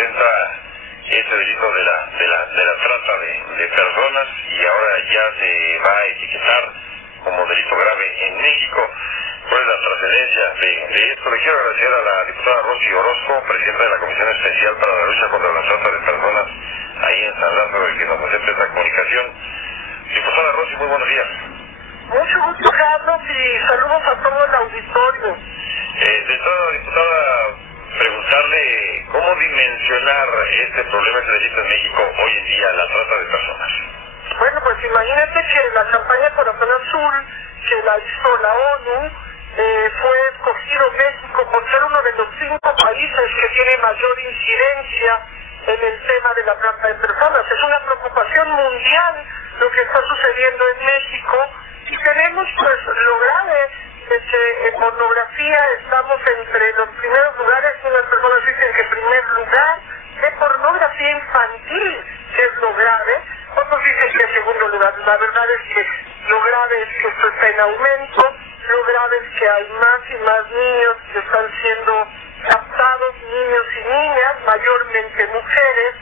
presenta ese delito de la trata de personas y ahora ya se va a etiquetar como delito grave en México. ¿Cuál es la trascendencia de esto? Le quiero agradecer a la diputada Rosy Orozco, presidenta de la Comisión Especial para la Lucha contra la Trata de Personas, ahí en San Lázaro, que nos acepte esta comunicación. Diputada Rosy, muy buenos días. Mucho gusto, Carlos, y saludos a todo el auditorio. De entrada, diputada, preguntarle cómo dimensionar este problema, este delito en México hoy en día, la trata de personas. Bueno, pues imagínate que la campaña Corazón Azul, que la hizo la ONU, fue escogido México por ser uno de los 5 países que tiene mayor incidencia en el tema de la trata de personas. Es una preocupación mundial lo que está sucediendo en México y tenemos pues lo grave de que en pornografía estamos entre los primeros lugares. Unas personas dicen que primer lugar de pornografía infantil, que es lo grave, otros dicen que en segundo lugar. La verdad es que lo grave es que esto está en aumento, lo grave es que hay más y más niños que están siendo captados, niños y niñas, mayormente mujeres,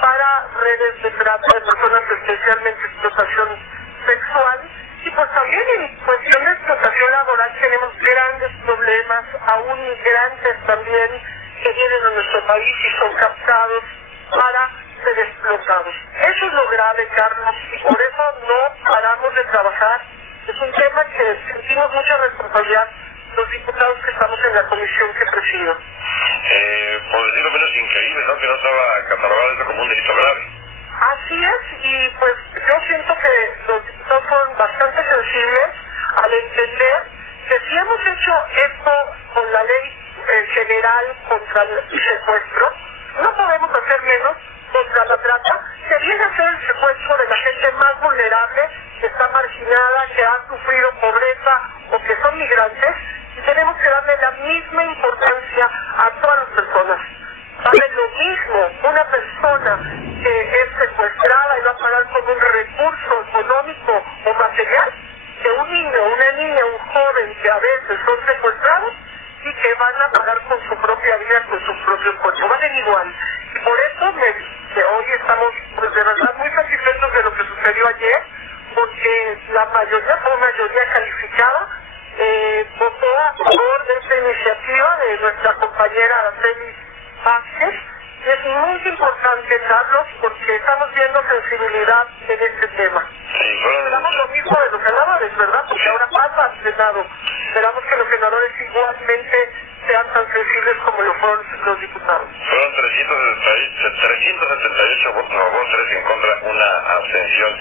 para redes de trata de personas, especialmente explotación sexual. Y pues también en cuestión de explotación laboral tenemos grandes problemas, aún migrantes también que vienen a nuestro país y son captados para ser explotados. Eso es lo grave, Carlos, y por eso no paramos de trabajar. Es un tema que sentimos mucha responsabilidad los diputados que estamos en la comisión que presido. Por decirlo menos increíble, ¿no? Que no estaba catalogado esto como un delito grave. Así es, y pues yo siento que los diputados fueron bastante sensibles al entender que si hemos hecho esto con la ley general contra el secuestro, no podemos hacer menos contra la trata, que viene a ser el secuestro de la gente más vulnerable, que está marginada, que ha sufrido pobreza o que son migrantes, y tenemos que darle la misma importancia a todas las personas. Vale lo mismo una persona que es secuestrada y va a pagar con un recurso económico o material que un niño, una niña, un joven que a veces son secuestrados y que van a pagar con su propia vida, con su propio cuerpo. Valen igual. Y por eso que hoy estamos pues, de verdad muy satisfechos de lo que sucedió ayer, porque la mayoría fue mayoría calificada, votó a favor de esta iniciativa de nuestra compañera Araceli Vázquez. Es muy importante, Carlos, porque estamos viendo sensibilidad en este tema. Sí, esperamos lo mismo de los senadores, ¿verdad? Porque ahora pasa al Senado. Esperamos que los senadores igualmente sean tan sensibles como lo fueron los diputados. Fueron 378 votos a favor, 3 en contra, una abstención.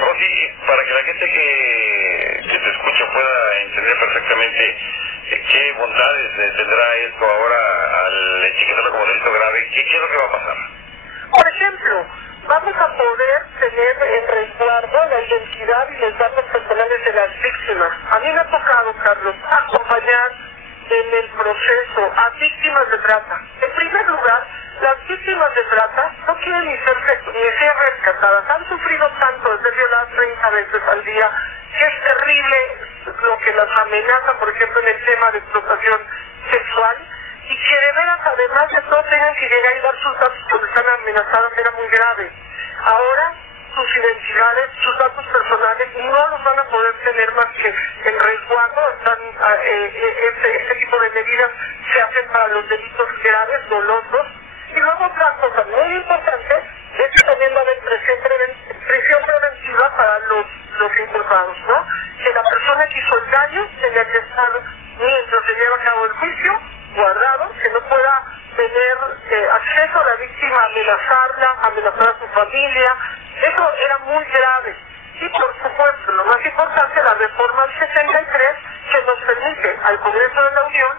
Rosy, para que la gente que te escucha pueda entender perfectamente qué bondades tendrá esto ahora al etiquetarlo como delito grave, ¿qué es lo que va a pasar? Por ejemplo, vamos a poder tener en resguardo la identidad y los datos personales de las víctimas. A mí me ha tocado, Carlos, acompañar en el proceso a víctimas de trata. En primer lugar, las víctimas de trata no quieren ni ser rescatadas. Han sufrido tanto de ser violadas 30 veces al día, que es terrible lo que las amenaza, por ejemplo, en el tema de explotación sexual, y que de veras, además de todo, tengan que llegar y dar sus datos cuando están amenazadas, era muy grave. Ahora, sus identidades, sus datos personales, no los van a poder tener más que en resguardo. Este tipo de medidas se hacen para los delitos graves, dolosos. Y luego otra cosa muy importante es que también va a haber prisión preventiva para los imputados, ¿no? Que la persona que hizo el daño tenga que estar, mientras se lleva a cabo el juicio, guardado, que no pueda tener acceso a la víctima, amenazar a su familia. Eso era muy grave. Y por supuesto, lo más importante, la reforma al 63, que nos permite al Congreso de la Unión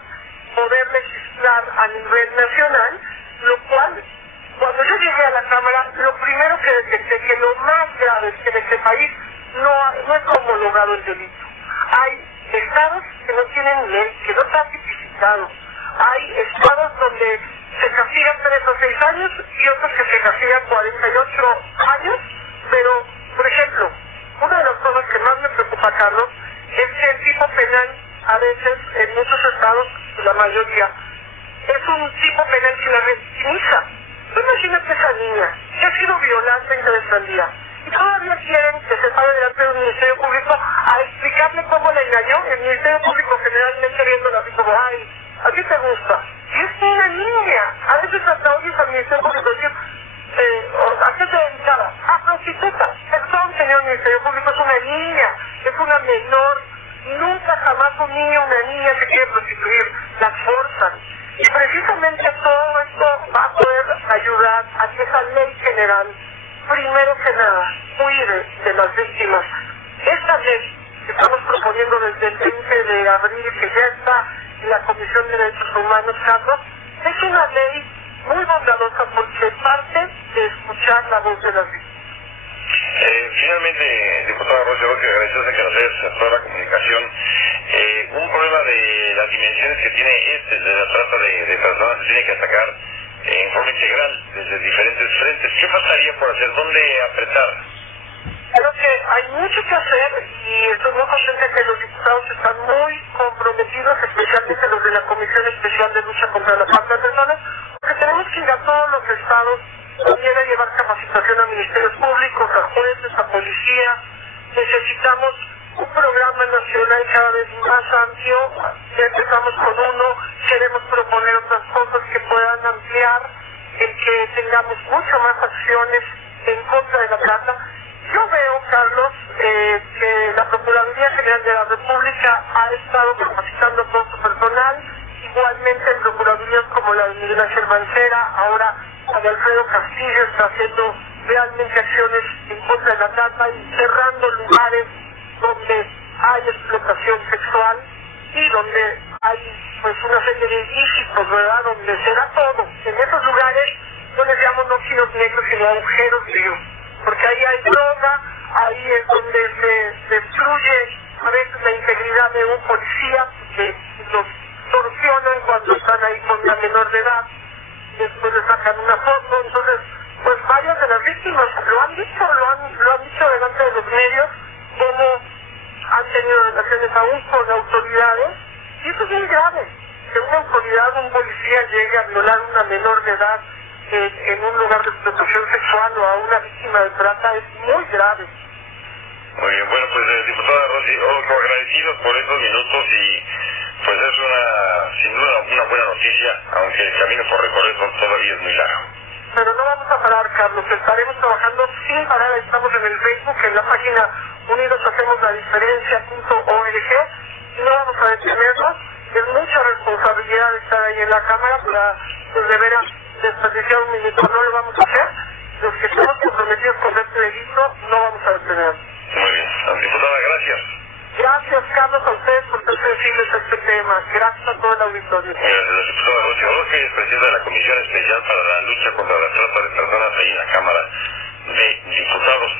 poder legislar a nivel nacional, lo cual, cuando yo llegué a la Cámara, lo primero que detecté, que lo más grave es que en este país no es homologado el delito. Hay estados que no tienen ley, que no están tipificados. Hay estados donde se castigan 3 o 6 años y otros que se castigan 48 años, pero, por ejemplo, una de las cosas que más me preocupa, Carlos, es que el tipo penal, a veces, en muchos estados, la mayoría, es un tipo penal penal que la revictimiza. Imagínate esa niña que ha sido violada 30 veces al día y todavía quieren que se pare delante del Ministerio Público a explicarle cómo la engañó. El Ministerio Público generalmente viéndola así como, ay, ¿a ti te gusta? Y es una niña. A veces hasta oyes al Ministerio Público decir, ¿a qué te dedicaba? A prostituta. Perdón, señor Ministerio Público, es una niña, es una menor. Nunca jamás un niño o una niña se quiere prostituir, las forzan. Y precisamente todo esto va a poder ayudar a que esa ley general, primero que nada, cuide de las víctimas. Esta ley que estamos proponiendo desde el 20 de abril, que ya está en la Comisión de Derechos Humanos, Carlos, es una ley muy bondadosa porque parte de escuchar la voz de las víctimas. Finalmente, diputada Rocío, que agradecemos que nos des toda la comunicación. Un problema de las dimensiones que tiene de la trata de personas se tiene que atacar en forma integral desde diferentes frentes. ¿Qué faltaría por hacer? ¿Dónde apretar? Creo que hay mucho que hacer y estoy muy consciente que los diputados están muy comprometidos, especialmente los de la Comisión Especial de Lucha contra la Trata de Personas, porque tenemos que ir a todos los estados, también a llevar capacitación a ministerios públicos, a jueces, a policía. Necesitamos un programa nacional cada vez más amplio. Ya empezamos con uno, queremos proponer otras cosas que puedan ampliar, en que tengamos mucho más acciones en contra de la trata. Yo veo, Carlos, que la Procuraduría General de la República ha estado capacitando todo su personal, igualmente en procuradurías como la de Miguel Ángel Mancera, ahora la de Alfredo Castillo está haciendo realmente acciones en contra de la trata y cerrando lugares donde hay explotación sexual y donde hay pues una serie de ilícitos, ¿verdad? Donde se da todo. En esos lugares no les llamo no giros negros, sino agujeros negros, porque ahí hay droga, ahí es donde se destruye a veces la integridad de un policía, que los torsionan cuando están ahí con la menor de edad, después le sacan una foto. Entonces, pues varias de las víctimas lo han dicho delante de los medios, como han tenido relaciones aún con autoridades, y eso es muy grave, que una autoridad, un policía llegue a violar a una menor de edad en un lugar de explotación sexual o a una víctima de trata es muy grave. Muy bien, bueno, pues diputada Rosy, agradecidos por estos minutos y pues es sin duda una buena noticia, aunque el camino por recorrer todavía es muy largo. Pero no vamos a parar, Carlos, estaremos trabajando sin parar. Estamos en el Facebook, en la página unidoshacemosladifferencia.org, y no vamos a detenernos. Es mucha responsabilidad estar ahí en la cámara para, pues, de veras, desperdiciar un minuto. No lo vamos a hacer. Los que estamos comprometidos con este delito no vamos a detener. Muy bien, diputada, gracias. Gracias, Carlos, a ustedes por ser sensibles a este tema. Gracias a todo el auditorio. Gracias, diputada Rocío Orozco, es presidenta de la Comisión Especial para la Lucha contra la Trata de Personas ahí en la Cámara de Diputados.